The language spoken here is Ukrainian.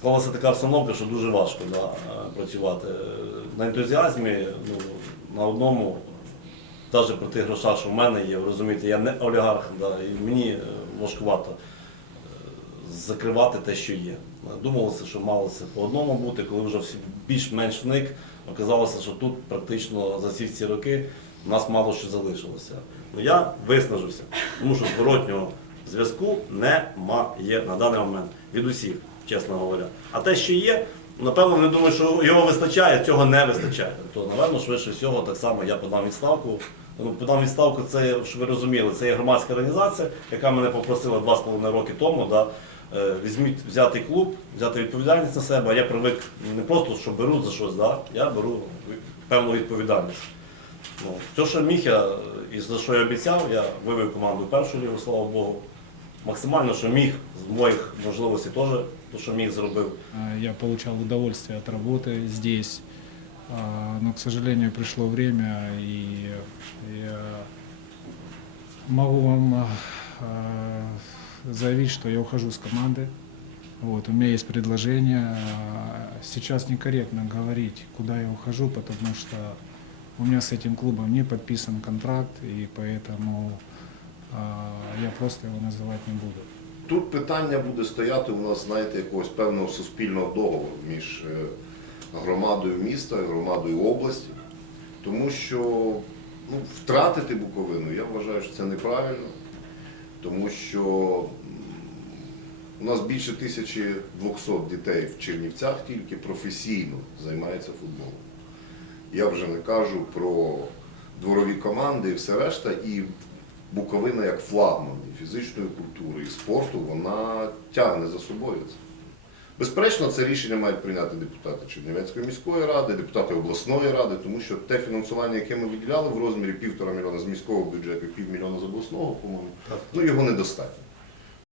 склалася така обстановка, що дуже важко да, е, працювати. На ентузіазмі, ну, на одному, навіть при тих грошах, що в мене є, розумієте, я не олігарх, да, і мені е, важкувато е, закривати те, що є. Думалося, що мало це по одному бути, коли вже більш-менш вник, оказалося, що тут практично за всі ці роки у нас мало що залишилося. Ну я виснажився, тому що зворотнього зв'язку немає на даний момент від усіх, чесно говоря. А те, що є, напевно, не думаю, що його вистачає, цього не вистачає. Тобто, напевно, швидше всього, так само я подам відставку. Ну, подам відставку, це, щоб ви розуміли, це є громадська організація, яка мене попросила два з половиною роки тому. Да, е, візьміть взяти клуб, взяти відповідальність на себе. Я привик не просто, що беру за щось, да, я беру певну відповідальність. Ну, все, що міг я е, і за що я обіцяв, я вивів команду першу лігу, слава Богу. Максимально, що міг, з моїх можливостей теж, то, що міг, зробив. Я получал удовольствие от работы здесь, но, к сожалению, пришло время, и я могу вам заявить, что я ухожу с команды. Вот, у меня есть предложение. Сейчас некорректно говорить, куда я ухожу, потому что у меня с этим клубом не подписан контракт, и поэтому а, я просто его называть не буду. Тут питання буде стояти у нас, знаєте, якогось певного суспільного договору між е, громадою міста і громадою області. Тому що ну, втратити Буковину, я вважаю, що це неправильно. Тому що м, у нас більше 1200 дітей в Чернівцях тільки професійно займаються футболом. Я вже не кажу про дворові команди і все решта. І Буковина як флагман і фізичної культури, і спорту, вона тягне за собою це. Безперечно, це рішення мають прийняти депутати Чернівецької міської ради, депутати обласної ради, тому що те фінансування, яке ми виділяли в розмірі півтора мільйона з міського бюджету, півмільйона з обласного, по-моєму, ну його недостатньо.